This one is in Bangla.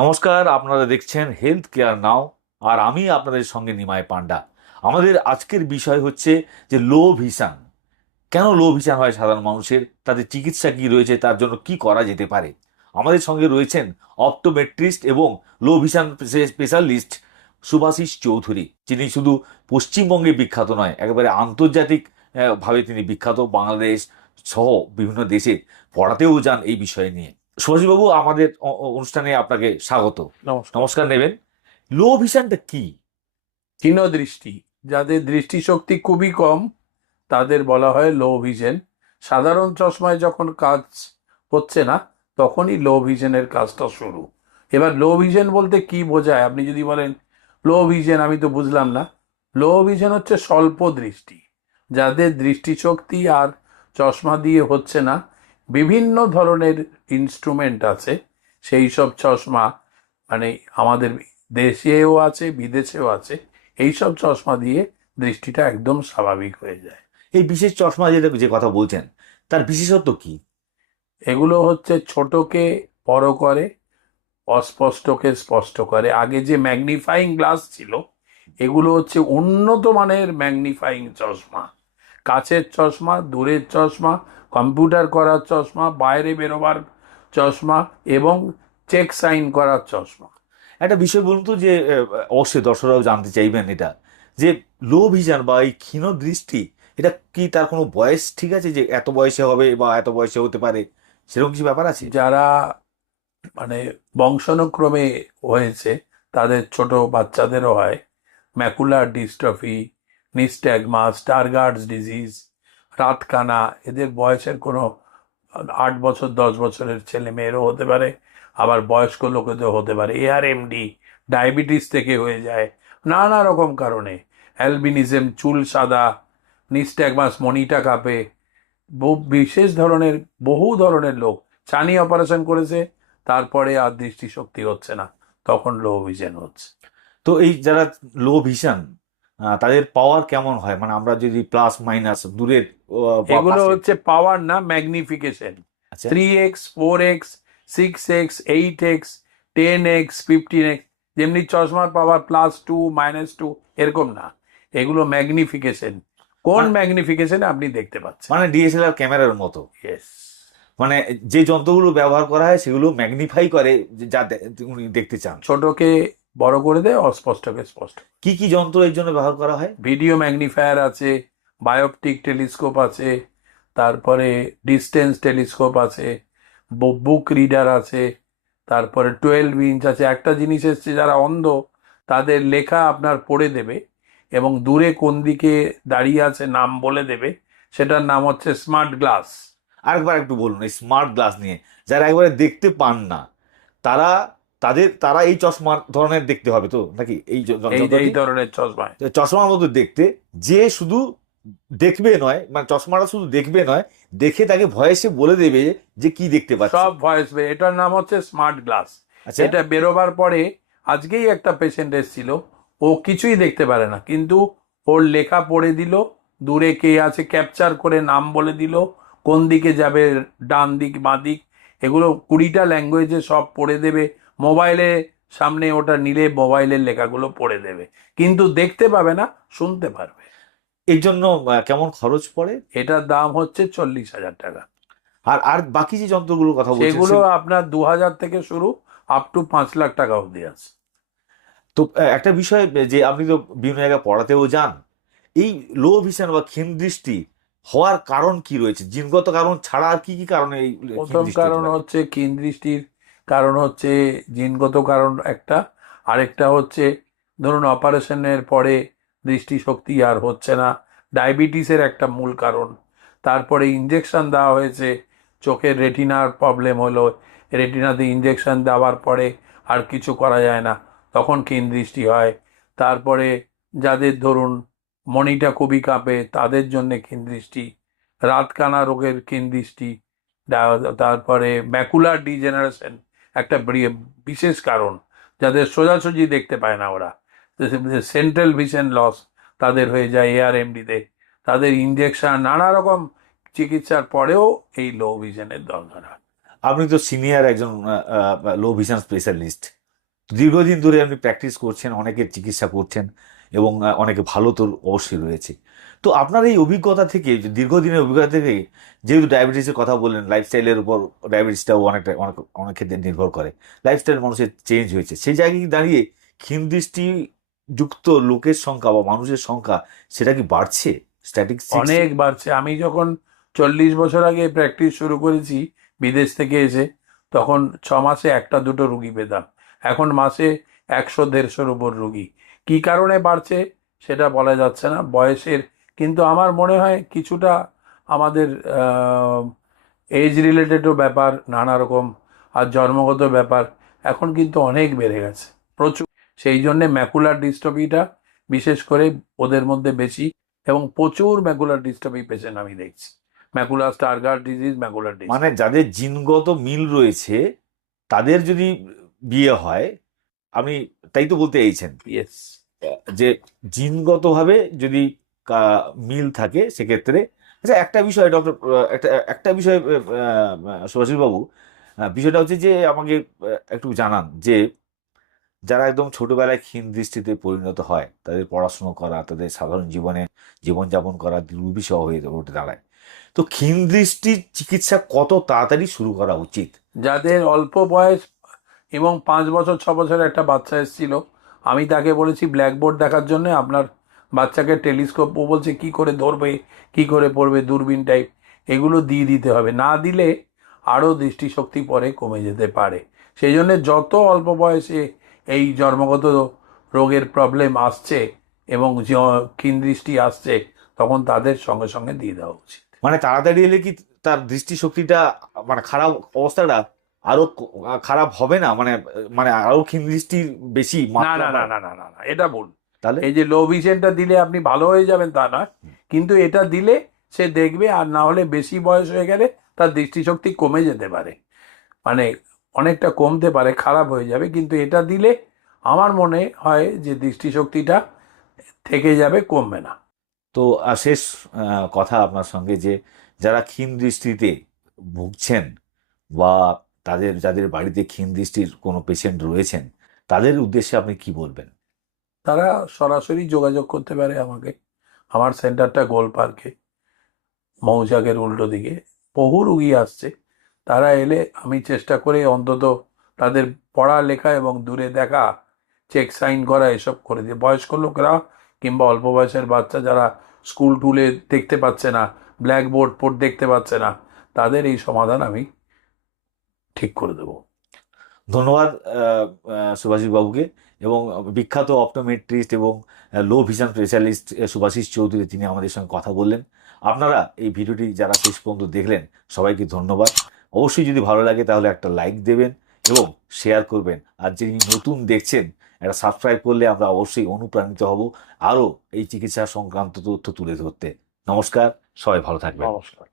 নমস্কার, আপনারা দেখছেন হেলথ কেয়ার নাও আর আমি আপনাদের সঙ্গে নিমায় পান্ডা আমাদের আজকের বিষয় হচ্ছে যে লো ভিশন কেন লো ভিশন হয় সাধারণ মানুষের? তাদের চিকিৎসা কি রয়েছে? তার জন্য কি করা যেতে পারে? আমাদের সঙ্গে রয়েছেন অপটোমেট্রিস্ট এবং low vision specialist Subhashis Chowdhury. যিনি শুধু পশ্চিমবঙ্গে বিখ্যাত নয়, একেবারে আন্তর্জাতিক ভাবে তিনি বিখ্যাত। বাংলাদেশ সহ বিভিন্ন দেশে পড়াতেও যান এই বিষয় নিয়ে। সুভাষবাবু আমাদের অনুষ্ঠানে আপনাকে স্বাগত। নমস্কার। নমস্কার নেবেন। লো ভিশনটা কি? ক্ষীণ দৃষ্টি। যাদের দৃষ্টিশক্তি খুবই কম তাদের বলা হয় লো ভিশন সাধারণ চশমায় যখন কাজ হচ্ছে না তখনই লো ভিশনের কাজটা শুরু। এবার লো ভিশন বলতে কি বোঝায়? আপনি যদি বলেন লো ভিশন আমি তো বুঝলাম না। লো ভিশন হচ্ছে স্বল্প দৃষ্টি। যাদের দৃষ্টিশক্তি আর চশমা দিয়ে হচ্ছে না বিভিন্ন ধরনের ইনস্ট্রুমেন্ট আছে। সেই সব চশমা মানে আমাদের দেশেও আছে বিদেশেও আছে এইসব চশমা দিয়ে দৃষ্টিটা একদম স্বাভাবিক হয়ে যায়। এই বিশেষ চশমা যেটা যে কথা বলছেন তার বিশেষত্ব কি? এগুলো হচ্ছে ছোটকে বড় করে অস্পষ্টকে স্পষ্ট করে। আগে যে ম্যাগনিফাইং গ্লাস ছিল এগুলো হচ্ছে উন্নত মানের ম্যাগনিফাইং চশমা। কাছের চশমা দূরের চশমা কম্পিউটার করার চশমা বাইরে বেরোবার চশমা এবং চেক সাইন করার চশমা। একটা বিষয় বলুন তো যে অবশ্যই দর্শকরাও জানতে চাইবেন এটা যে লো ভিশন বা এই ক্ষীণ দৃষ্টি এটা কি তার কোনো বয়স ঠিক আছে যে এত বয়সে হবে বা এত বয়সে হতে পারে? সেরকম কিছু ব্যাপার আছে? যারা মানে বংশানুক্রমে হয়েছে তাদের ছোট বাচ্চাদেরও হয় macular dystrophy nystagmus Stargardt's disease রাতকানা, এদের বয়সের কোনো আট বছর, দশ বছরের ছেলে মেয়েরও হতে পারে, আবার বয়স্ক লোকেদের হতে পারে। এআরএমডি ডায়াবেটিস থেকে হয়ে যায়, নানা রকম কারণে। অ্যালবিনিজম, চুল সাদা নিস্ট্যাগমাস মনিটা কাপে বিশেষ ধরনের, বহু ধরনের লোক চানি অপারেশন করেছে, তারপরে আর দৃষ্টিশক্তি হচ্ছে না, তখন লো ভিশন হচ্ছে। তো এই যারা লো ভিশন তাদের পাওয়ার কেমন হয়? মানে আমরা যদি প্লাস মাইনাস দূরের এগুলো হচ্ছে পাওয়ার না magnification three X four X six X eight X ten X fifteen X যেমনি চশমার power plus two minus two এরকম না। এগুলো ম্যাগনিফিকেশন কোন ম্যাগনিফিকেশনে আপনি দেখতে পাচ্ছেন? মানে ডিএসএলআর ক্যামেরার মতো। ইয়েস মানে যে যন্ত্রগুলো ব্যবহার করা হয় সেগুলো ম্যাগনিফাই করে যা উনি দেখতে চান। ছোটকে বড় করে দেয় অস্পষ্টকে স্পষ্ট। কি কি যন্ত্র এর জন্য ব্যবহার করা হয়? ভিডিও ম্যাগনিফায়ার আছে বায়োপটিক টেলিস্কোপ আছে তারপরে ডিস্টেন্স টেলিস্কোপ আছে বুক রিডার আছে তারপরে টুয়েলভ ইঞ্চ আছে। একটা জিনিস এসছে যারা অন্ধ তাদের লেখা আপনার পড়ে দেবে এবং দূরে কোন দিকে দাঁড়িয়ে আছে নাম বলে দেবে সেটার নাম হচ্ছে স্মার্ট গ্লাস। আরেকবার একটু বলুন এই স্মার্ট গ্লাস নিয়ে যারা একবারে দেখতে পান না তারা তাদের তারা এই চশমা ধরনের দেখতে হবে তো নাকি? এই? এই ধরনের চশমা। চশমার মতো দেখতে যে শুধু দেখবে নয় মানে চশমাটা শুধু দেখবে নয় দেখে তাকে ভয়েসে বলে দেবে যে কি দেখতে পাচ্ছে। সব ভয়েস এটার নাম হচ্ছে স্মার্ট গ্লাস। আচ্ছা। এটা বেরোবার পরে আজকেই একটা পেশেন্ট এসেছিল ও কিছুই দেখতে পারে না কিন্তু ওর লেখা পড়ে দিল দূরে কে আছে ক্যাপচার করে নাম বলে দিল কোন দিকে যাবে ডান দিক বাঁ দিক এগুলো কুড়িটা ল্যাঙ্গুয়েজে সব পড়ে দেবে মোবাইলে সামনে ওটা নিলে মোবাইলের লেখাগুলো পড়ে দেবে। কিন্তু দেখতে পাবে না শুনতে পারবে। এর জন্য কেমন খরচ পড়ে? এটার দাম হচ্ছে চল্লিশ হাজার টাকা। আর আর বাকি যে যন্ত্রগুলোর কথা বলছেন সেগুলো আপনার দু হাজার থেকে শুরু আপ টু পাঁচ লাখ টাকা অবধি আছে। তো একটা বিষয় যে আপনি তো বিভিন্ন জায়গায় পড়াতেও যান এই লো ভিশন বা ক্ষীণ দৃষ্টি হওয়ার কারণ কি রয়েছে? জিনগত কারণ ছাড়া আর কি কি কারণে এই প্রথম কারণ হচ্ছে ক্ষীণ দৃষ্টির কারণ হচ্ছে জিনগত কারণ একটা। আরেকটা হচ্ছে, ধরুন অপারেশনের পরে দৃষ্টিশক্তি আর হচ্ছে না। ডায়াবেটিসের একটা মূল কারণ। তারপরে ইঞ্জেকশন দেওয়া হয়েছে, চোখের রেটিনার প্রবলেম হলো, রেটিনাতে ইঞ্জেকশন দেওয়ার পরে আর কিছু করা যায় না, তখন ক্ষীণ দৃষ্টি হয়। তারপরে যাদের ধরুন মনিটা খুবই কাঁপে, তাদের জন্য ক্ষীণ দৃষ্টি। রাতকানা রোগের ক্ষীণ দৃষ্টি, তারপরে ম্যাকুলার ডিজেনারেশন একটা বিশেষ কারণ, যাদের সোজাসুজি দেখতে পায় না ওরা। সেন্ট্রাল ভিশন লস তাদের হয়ে যায় এআরএমডিতে তাদের ইঞ্জেকশন নানা রকম চিকিৎসার পরেও এই লো ভিশনের দরকার হয়। আপনি তো সিনিয়র একজন লো ভিশন স্পেশালিস্ট দীর্ঘদিন ধরে আপনি প্র্যাকটিস করছেন, অনেকের চিকিৎসা করছেন। এবং অনেক ভালো তোর অবশ্যই রয়েছে। তো আপনার এই অভিজ্ঞতা থেকে দীর্ঘদিনের অভিজ্ঞতা থেকে, যেহেতু ডায়াবেটিসের কথা বললেন লাইফস্টাইলের উপর ডায়াবেটিসটাও অনেকটা, অনেক অনেক ক্ষেত্রে নির্ভর করে। লাইফস্টাইল মানুষের চেঞ্জ হয়েছে। সেই জায়গায় দাঁড়িয়ে ক্ষীণদৃষ্টি যুক্ত লোকের সংখ্যা বা মানুষের সংখ্যা, সেটা কি বাড়ছে? স্ট্যাটিক অনেক বাড়ছে। আমি যখন চল্লিশ বছর আগে প্র্যাকটিস শুরু করেছি, বিদেশ থেকে এসে, তখন ছ মাসে একটা দুটো রুগী পেতাম। এখন মাসে একশো দেড়শোর উপর রুগী। কি কারণে বাড়ছে সেটা বলা যাচ্ছে না, বয়সের। কিন্তু আমার মনে হয় কিছুটা আমাদের এজ রিলেটেডও ব্যাপার, নানা রকম, আর জন্মগত ব্যাপার এখন কিন্তু অনেক বেড়ে গেছে। প্রচুর। সেই জন্যে ম্যাকুলার ডিস্ট্রফিটা বিশেষ করে ওদের মধ্যে বেশি এবং প্রচুর ম্যাকুলার ডিস্ট্রফি পেশেন্ট আমি দেখছি। Macular Stargardt disease macular disease মানে যাদের জিনগত মিল রয়েছে, তাদের যদি বিয়ে হয় আপনি তাই তো বলতে চাইছেন। যে জিনগতভাবে যদি মিল থাকে সেক্ষেত্রে আচ্ছা একটা বিষয় ডক্টর একটা একটা বিষয় বাবু বিষয়টা হচ্ছে যে আমাকে একটু জানান যে যারা একদম ছোটবেলায় ক্ষীণ দৃষ্টিতে পরিণত হয় তাদের পড়াশুনো করা তাদের সাধারণ জীবনে জীবনযাপন করা দুর্বিষহ হয়ে উঠে দাঁড়ায়। তো ক্ষীণ দৃষ্টির চিকিৎসা কত তাড়াতাড়ি শুরু করা উচিত? যাদের অল্প বয়স এবং পাঁচ বছর, ছ বছরের একটা বাচ্চা এসেছিল। আমি তাকে বলেছি ব্ল্যাকবোর্ড দেখার জন্য আপনার বাচ্চাকে টেলিস্কোপ ও বলছে, কি করে ধরবে, কি করে পড়বে, দূরবীন টাইপ এগুলো দিয়ে দিতে হবে। না দিলে আরও দৃষ্টিশক্তি পরে কমে যেতে পারে। সেই জন্যে যত অল্প বয়সে এই জন্মগত রোগের প্রবলেম আসছে এবং দৃষ্টি আসছে, তখন তাদের সঙ্গে সঙ্গে দিয়ে দেওয়া উচিত। মানে তাড়াতাড়ি এলে কি তার দৃষ্টিশক্তিটা মানে খারাপ অবস্থাটা আরও খারাপ হবে না? মানে মানে আরও ক্ষীণ দৃষ্টির বেশি না না না না না না এটা ভুল। তাহলে? এই যে লো ভিশনটা দিলে আপনি ভালো হয়ে যাবেন তা না কিন্তু এটা দিলে সে দেখবে আর না হলে বেশি বয়স হয়ে গেলে তার দৃষ্টিশক্তি কমে যেতে পারে। মানে অনেকটা কমতে পারে খারাপ হয়ে যাবে কিন্তু এটা দিলে আমার মনে হয় যে দৃষ্টিশক্তিটা থেকে যাবে কমবে না। তো শেষ কথা আপনার সঙ্গে যে যারা ক্ষীণ দৃষ্টিতে ভুগছেন বা তাদের, যাদের বাড়িতে ক্ষীণ দৃষ্টির কোনো পেশেন্ট রয়েছেন, তাদের উদ্দেশ্যে আপনি কি বলবেন? তারা সরাসরি যোগাযোগ করতে পারে আমাকে। আমার সেন্টারটা গোল পার্কে মৌচাকের উল্টো দিকে। বহু রুগী আসছে। তারা এলে আমি চেষ্টা করে অন্তত তাদের পড়া লেখা এবং দূরে দেখা চেক সাইন করা, এসব করে দিয়ে। বয়স্ক লোকরা কিংবা অল্প বয়সের বাচ্চা যারা স্কুল টুলে দেখতে পাচ্ছে না ব্ল্যাকবোর্ড পোর্ড দেখতে পাচ্ছে না, তাদের এই সমাধান আমি ঠিক করে দেবো। ধন্যবাদ সুভাষিস বাবুকে এবং বিখ্যাত অপটোমেট্রিস্ট এবং low vision specialist Subhashis Chowdhury, তিনি আমাদের সঙ্গে কথা বললেন। আপনারা এই ভিডিওটি যারা শেষ পর্যন্ত দেখলেন, সবাইকে ধন্যবাদ। অবশ্যই যদি ভালো লাগে, তাহলে একটা লাইক দেবেন এবং শেয়ার করবেন। আর যিনি নতুন দেখছেন এটা সাবস্ক্রাইব করলে আমরা অবশ্যই অনুপ্রাণিত হব আরও এই চিকিৎসা সংক্রান্ত তথ্য তুলে ধরতে। নমস্কার, সবাই ভালো থাকবেন। নমস্কার।